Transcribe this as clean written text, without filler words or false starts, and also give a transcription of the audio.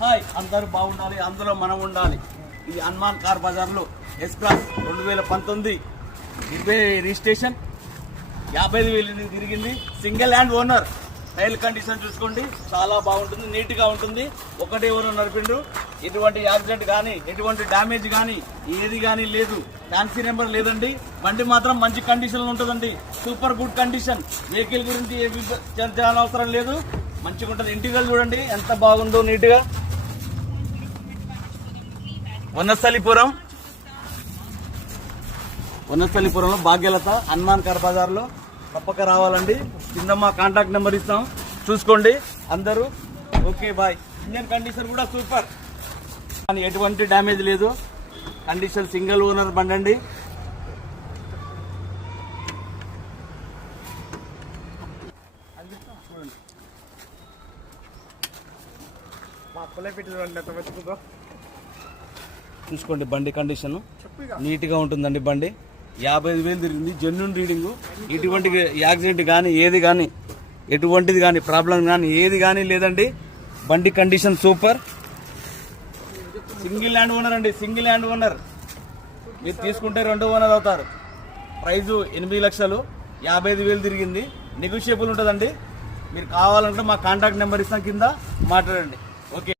Hi, అందరూ బాగుండాలి, అందులో మనం ఉండాలి. ఇది హనుమాన్ కార్ బజార్లో ఎస్ క్లాస్ 2019 రిజిస్ట్రేషన్ 55,000 తిరిగింది. Single hand owner. Tyre condition చూసుకోండి, చాలా బాగుంటుంది, నీట్గా ఉంటుంది. ఒకటే ఎవరు నడిపిండ్రు. ఎటువంటి యాక్సిడెంట్ కానీ ఎటువంటి డ్యామేజ్ కానీ ఏది కానీ లేదు. ఫ్యాన్సీ నెంబర్ లేదండి. బండి మాత్రం మంచి కండిషన్లో ఉంటుందండి. Super good condition. వెహికల్ గురించి చేయాల్సిన అవసరం లేదు, మంచిగా ఉంటుంది. ఇంటీరియర్ చూడండి ఎంత బాగుందో, నీట్గా. వనస్థలిపురంలో భాగ్యలత హనుమాన్ కార్ బజార్లో తప్పక రావాలండి. కింద మా కాంటాక్ట్ నెంబర్ ఇస్తాం, చూసుకోండి అందరూ. Okay bye. ఇంజన్ కండిషన్ కూడా సూపర్, కానీ ఎటువంటి డ్యామేజ్ లేదు. కండిషన్ సింగిల్ ఓనర్ బండి అండి. చూసుకోండి బండి కండిషన్ నీట్గా ఉంటుందండి. బండి 55,000 తిరిగింది. Genuine reading. ఎటువంటి యాక్సిడెంట్ కానీ ఏది కానీ ఎటువంటిది కానీ ప్రాబ్లం కానీ ఏది కానీ లేదండి. బండి condition super. Single hand owner అండి, సింగిల్ హ్యాండ్ ఓనర్. మీరు తీసుకుంటే 2వ ఓనర్ అవుతారు. ప్రైజు 8 లక్షలు, 55,000 తిరిగింది. నెగోషియబుల్ ఉంటుందండి. మీరు కావాలంటే మా కాంటాక్ట్ నెంబర్ ఇస్తాం, కింద మాట్లాడండి. ఓకే.